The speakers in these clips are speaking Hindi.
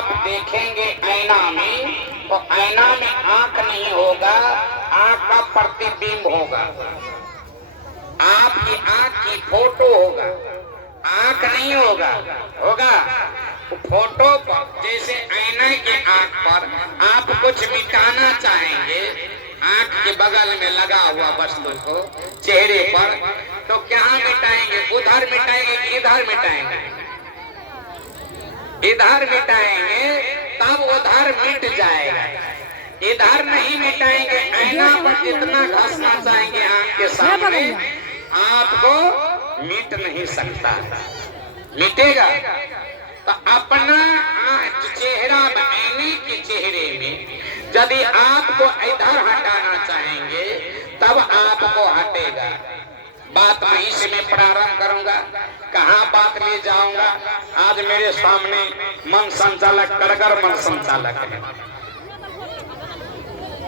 आप देखेंगे आईना में, तो आईना में आंख नहीं होगा, आंख का प्रतिबिंब होगा, आपकी आंख की फोटो होगा, आंख नहीं होगा। होगा फोटो पर, जैसे आईने के आंख पर आप कुछ मिटाना चाहेंगे, आंख के बगल में लगा हुआ वस्तु को चेहरे पर, तो क्या मिटाएंगे? उधर मिटाएंगे कि इधर मिटाएंगे? इधर मिटाएंगे तब उधर मिट जाएगा, इधर नहीं मिटाएंगे। आईना पर जितना घसना चाहेंगे आंख के सामने, आपको मिट नहीं सकता, मिटेगा। तो अपना चेहरा आईने के चेहरे में यदि आपको इधर हटाना चाहेंगे तब आपको हटेगा। बात वहीं से मैं प्रारंभ करूंगा, कहाँ बात ले जाऊंगा। आज मेरे सामने मन संचालक करगर मन संचालक है।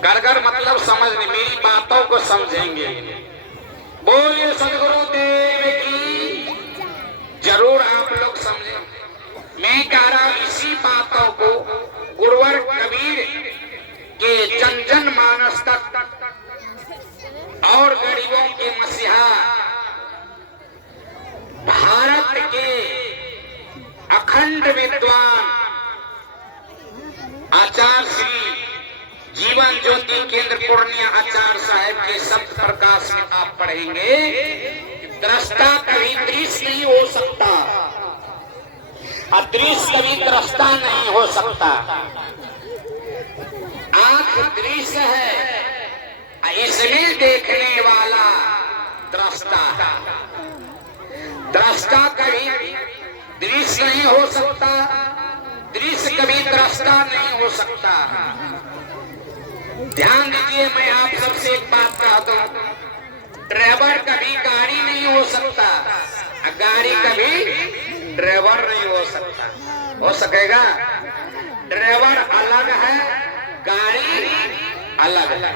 करगर मतलब समझने, मेरी बातों को समझेंगे। बोलिए सदगुरुदेव की। जरूर आप लोग समझे। मैं कह रहा हूं इसी बातों को गुरुवर कबीर के जन जन मानस तक और गरीबों के मसीहा भारत के अखंड विद्वान आचार्य श्री जीवन ज्योति केंद्र पूर्णिया आचार्य साहब के शब्द प्रकाश में आप पढ़ेंगे, दृष्टा कभी दृश्य नहीं हो सकता, अदृश्य कभी दृष्टा नहीं हो सकता। आंख दृश्य है, इसमें देखने वाला दृष्टा है। दृष्टा कभी दृश्य नहीं हो सकता, दृश्य कभी दृष्टा नहीं हो सकता। ध्यान दीजिए, मैं आप सबसे एक बात कह दूं, ड्राइवर कभी गाड़ी नहीं हो सकता, गाड़ी कभी ड्राइवर नहीं हो सकता। हो सकेगा? ड्राइवर अलग है, गाड़ी अलग है।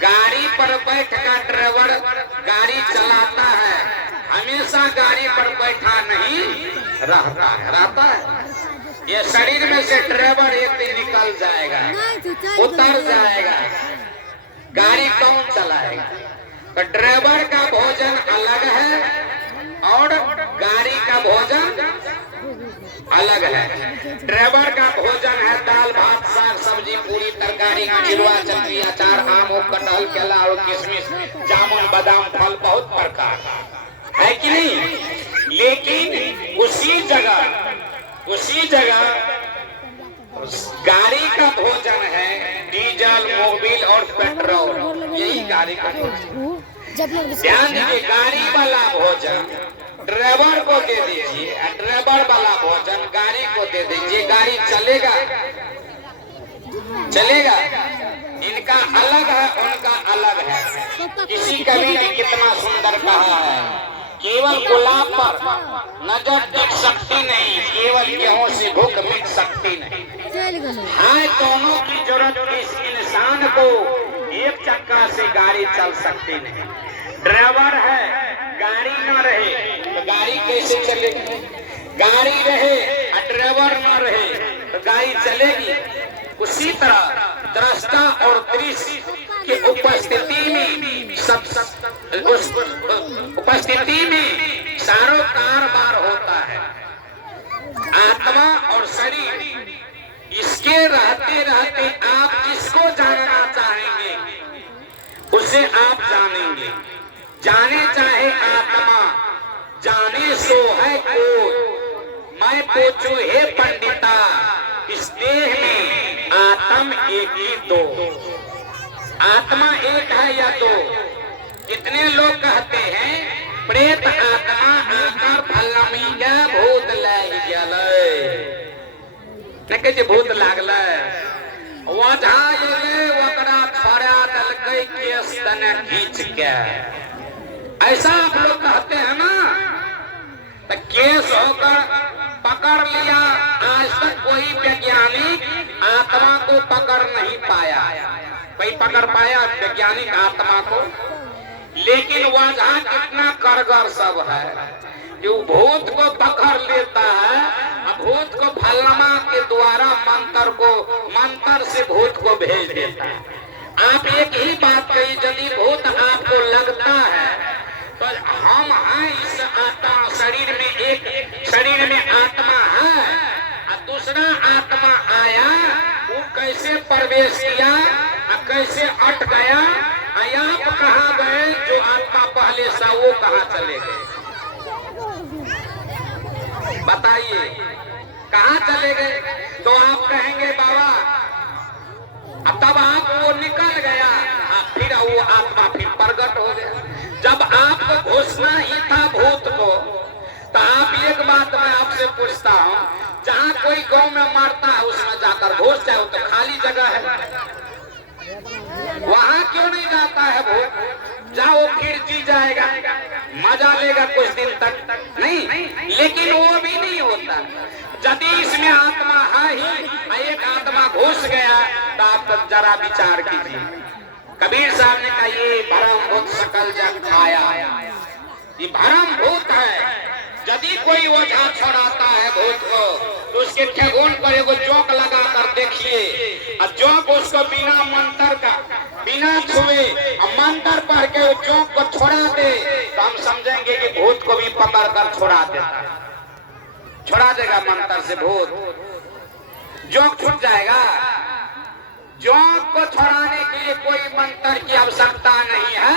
गाड़ी पर बैठ कर ड्राइवर गाड़ी चलाता है, हमेशा गाड़ी पर बैठा नहीं रहता है, रहता है। ये शरीर में से ड्राइवर एक दिन निकल जाएगा, उतर जाएगा, गाड़ी कौन चलाएगा? तो ड्राइवर का भोजन अलग है और गाड़ी का भोजन अलग है। ड्राइवर का भोजन है दाल भात साग सब्जी पूरी तरकारी चिड़वा चटनी अचार आम कटहल केला और किशमिश जामुन बादाम फल बहुत प्रकार है कि नहीं। लेकिन उसी जगह गाड़ी का भोजन है डीजल मोबिल और पेट्रोल, यही गाड़ी का भोजन। ध्यान दीजिए, गाड़ी वाला भोजन ड्राइवर को दे दीजिए, ड्राइवर वाला भोजन गाड़ी को दे दीजिए, गाड़ी चलेगा? चलेगा? इनका अलग है, उनका अलग है। किसी कवि ने कितना सुंदर कहा है, केवल गुलाब पर नजर टिक सकती नहीं, केवल गेहूं से भूख मिट सकती नहीं। है दोनों की जरूरत, इस इंसान को एक चक्का से गाड़ी चल सकती नहीं। ड्राइवर है, गाड़ी न रहे तो गाड़ी कैसे चलेगी? गाड़ी रहे ड्राइवर न रहे तो गाड़ी चलेगी? उसी तरह दृष्टा और दृश्य की उपस्थिति में उपस्थिति में सारो कारोबार होता है। आत्मा और शरीर, इसके रहते रहते आप जिसको जानना चाहेंगे उसे आप जानेंगे। जाने चाहे आत्मा, जाने सो है कोई, मैं पूछू हे पंडिता, इस देह में आत्म एक ही दो, आत्मा एक है या दो? कितने लोग कहते हैं प्रेत आत्मा आकर फलमी गया भूत लग गया, भूत लागल वझा ओकरा छोड़ा दलकै केस तने खींच के, ऐसा आप लोग कहते हैं ना। तो केस होकर पकड़ लिया, आज तक कोई वैज्ञानिक आत्मा को पकड़ नहीं पाया। कोई पकड़ पाया वैज्ञानिक आत्मा को? लेकिन वजह कितना कारगर सब है, जो भूत को पकड़ लेता है, भूत को फलनमा के द्वारा मंत्र से भूत को भेज देता है। आप एक ही बात कही, यदि भूत आपको लगता है तो हम हैं इस आत्मा शरीर में आत्मा है और दूसरा आत्मा आया, वो कैसे प्रवेश किया और कैसे अट गया, आप कहाँ गए, जो आत्मा पहले सा वो कहाँ चले गए, बताइए कहाँ चले गए। तो आप कहेंगे बाबा, तब आप वो निकल गया, फिर वो आत्मा फिर प्रकट हो गया। जब आपको घुसना ही था भूत को, तो आप एक बात मैं आपसे पूछता हूँ, जहाँ कोई गांव में मारता है उसमें जाकर घुस जाओ तो खाली जगह है, वहां क्यों नहीं जाता है भूत? जाओ फिर जी जाएगा, मजा लेगा कुछ दिन तक, नहीं, लेकिन वो भी नहीं होता। यदि इसमें आत्मा है ही, एक आत्मा घुस गया तो आप जरा विचार कीजिए। कबीर साहब ने कहा ये भरम भूत सकल जग खाया, ये भरम भूत है। यदि कोई ओझा छोड़ाता है भूत को तो उसके ठेगुन पर एगो जोक लगा कर देखिए, और जोक उसको बिना मंत्र का, बिना छुए मंत्र पढ़ के उस जोक को छोड़ा दे, तो हम समझेंगे कि भूत को भी पकड़ कर छोड़ा देता, छोड़ा देगा मंत्र से भूत, जोक छूट जाएगा। जोक को छोड़ाने के लिए कोई मंत्र की आवश्यकता नहीं है,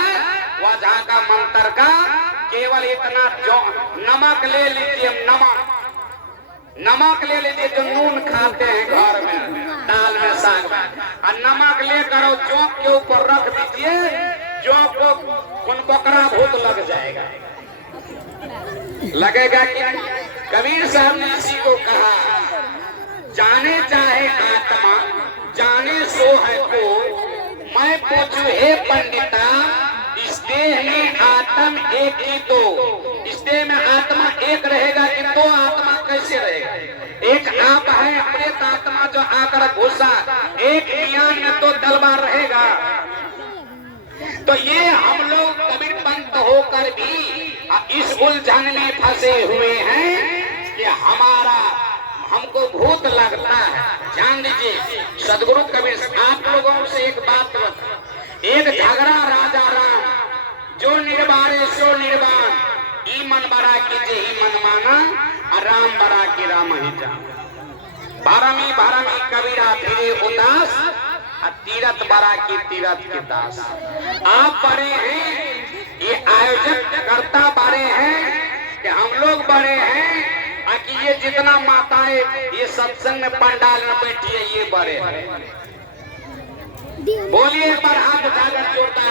वजह का मंत्र का केवल इतना, जो नमक ले लीजिए, नमक ले लीजिए, जो नून खाते हैं घर में दाल में साग में, और नमक लेकर जोक के ऊपर रख दीजिए, जोक को उन बकरा भूत लग जाएगा, लगेगा कि। कबीर साहब ने इसी को कहा, जाने चाहे आत्मा जाने सो है को, मैं पूछू हे पंडिता, इस देह में आत्मा एक ही तो, इस देह में आत्मा एक रहेगा कि दो आत्मा कैसे रहेगा? एक आप है प्रेत आत्मा जो आकर घुसा, एक मियान में तो तलवार रहेगा। तो ये हम लोग कबीर पंत होकर भी इस उलझन में फंसे हुए हैं कि हमको भूत लगता है। ध्यान दीजिए, सदगुरु कबीर, आप लोगों से एक बात बता, एक झगड़ा राजा राम, जो निर्बारे सो निर्वाण, ई मन बड़ा कीजे ही मन माना, और राम बड़ा की राम ही जान। भारमी कबीरा फिरे उदास, और तीरथ बड़ा की तीरथ के दास। आप बड़े हैं, ये आयोजक करता बड़े हैं कि हम लोग बड़े हैं, कि ये जितना माताएं ये सत्संग में पंडाल में बैठी है, ये बड़े हैं। बोलिए पर हाथ उठाकर जोरदार